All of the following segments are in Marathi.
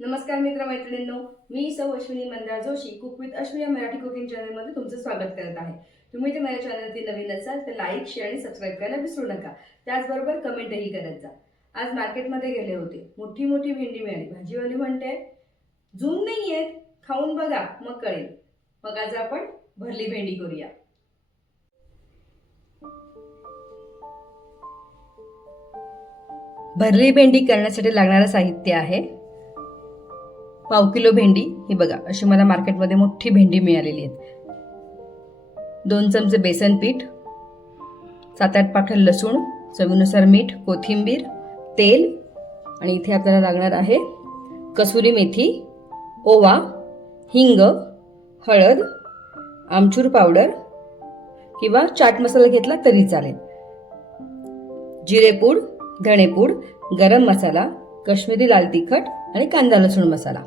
नमस्कार मित्र मैत्रिणींनो मी सौ अश्विनी मंदार जोशी कुक विथ अश्विनी या मराठी कुकिंग चॅनलमध्ये तुमचं स्वागत करत आहे. तुम्ही ते माझ्या चॅनलवरती नवीन असाल तर लाईक शेअर आणि सबस्क्राईब करायला विसरू नका. त्याचबरोबर कमेंटही करत जा. आज मार्केटमध्ये गेले होते. मोठी मोठी भेंडी मिळाली. भाजीवाली म्हणते जून नाही आहेत खाऊन बघा मग कळेल. मग आज आपण भरली भेंडी करूया. भरली भेंडी करण्यासाठी लागणारं साहित्य आहे पाव किलो भेंडी. ही बघा अशी मला मार्केटमध्ये मोठी भेंडी मिळालेली आहेत. दोन चमचे बेसन पीठ सात आठ पाठल लसूण चवीनुसार मीठ कोथिंबीर तेल आणि इथे आपल्याला लागणार आहे कसुरी मेथी ओवा हिंग हळद आमचूर पावडर किंवा चाट मसाला घेतला तरी चालेल. जिरेपूड धणेपूड गरम मसाला कश्मीरी लाल तिखट आणि कांदा लसूण मसाला.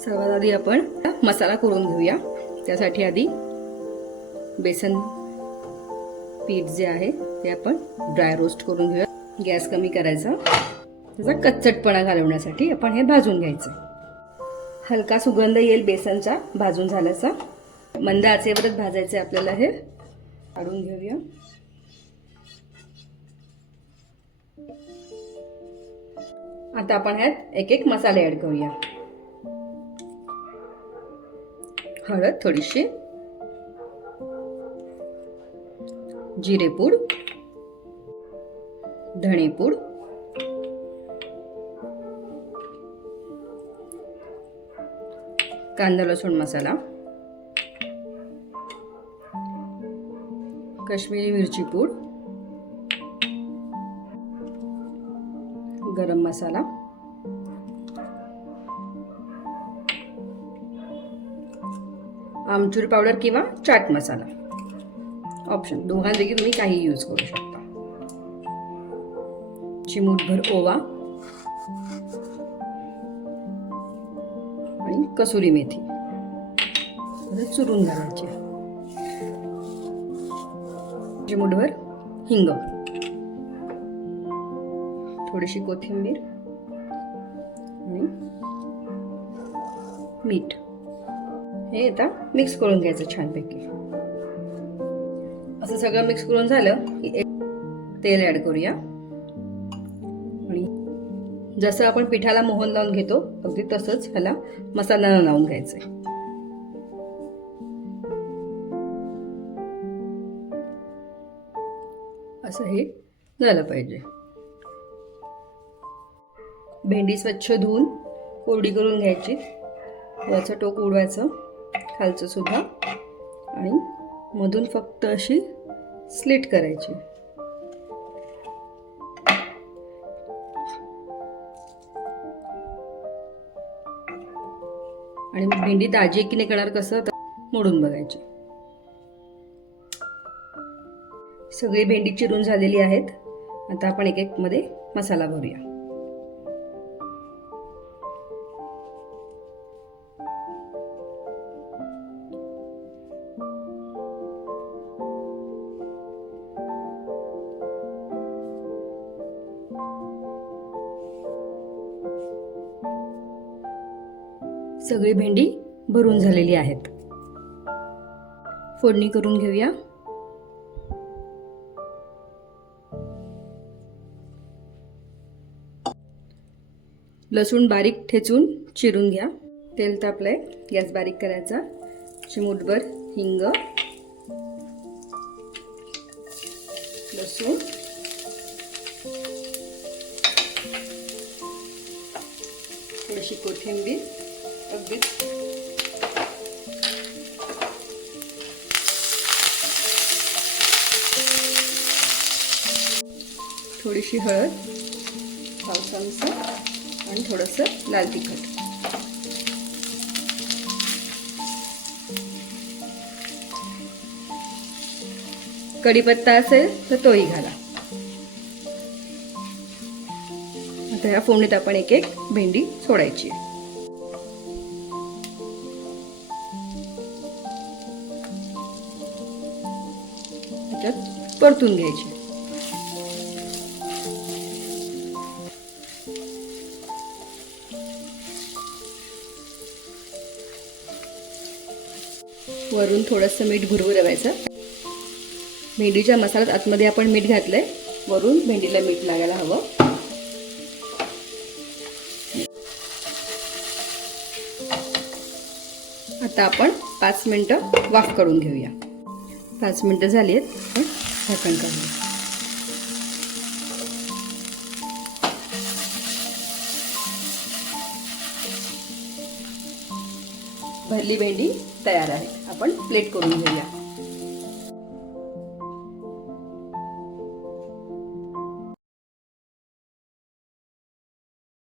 सर्वात आधी आपण मसाला करून घेऊया. त्यासाठी आधी बेसन पीठ जे आहे ते आपण ड्राय रोस्ट करून घेऊया. गॅस कमी करायचा. त्याचा कच्चटपणा घालवण्यासाठी आपण हे भाजून घ्यायचं. हलका सुगंध येईल बेसनचा भाजून झाल्याचा. मंद आचेवरच भाजायचे आपल्याला हे. काढून घेऊया. आता आपण ह्यात एक एक मसाले ऍड करूया. हळद थोडीशी. जिरेपूड धणेपूड कांदा लसूण मसाला. काश्मीरी मिरची पूड. गरम मसाला. आमचूर पावडर किंवा चाट मसाला. ऑप्शन दोघांपैकी तुम्ही काही यूज करू शकता. चिमूटभर ओवा. आणि कसुरी मेथी. चुरून घालायची. चिमूटभर हिंग. थोडीशी कोथिंबीर आणि मीठ. हे आता मिक्स करून घ्यायचं छानपैकी. असं सगळं मिक्स करून झालं की एक तेल ऍड करूया. आणि जसं आपण पिठाला मोहन लावून घेतो अगदी तसंच ह्याला मसाला लावून घ्यायचंय. असं हे झालं पाहिजे. भेंडी स्वच्छ धुवून कोरडी करून घ्यायची. वरचं टोक उडवायचं खालचं सुद्धा. आणि मधून फक्त अशी स्लिट करायची. आणि मग भेंडी ताजी की नाही कळणार कसं तर मोडून बघायची. सगळी भेंडी चिरून झालेली आहेत. आता आपण एक एक मध्ये मसाला भरूया. सगळी भेंडी भरून झालेली आहेत. फोडणी करून घेऊया. लसूण बारीक ठेचून चिरून घ्या. तेल तापलंय गॅस बारीक करायचा. चिमूटभर हिंग लसूण थोडीशी कोथिंबीर अगदी. थोडीशी हळद पाव चमचा आणि थोडंसं लाल तिखट. कढीपत्ता असेल तर तोही घाला. आता या फोडणीत आपण एक एक भेंडी सोडायची त्यात परतून घ्यायचे. वरून थोडंसं मीठ भुरवू लावायचं भेंडीच्या मसाल्यात आतमध्ये आपण मीठ घातलंय. वरून भेंडीला मीठ लागायला हवं. आता आपण पाच मिनटं वाफ करून घेऊया. पाच मिनटं झाली आहेत झाकण काढूया भरली भेंडी तयार आहे. आपण प्लेट करून घेऊया.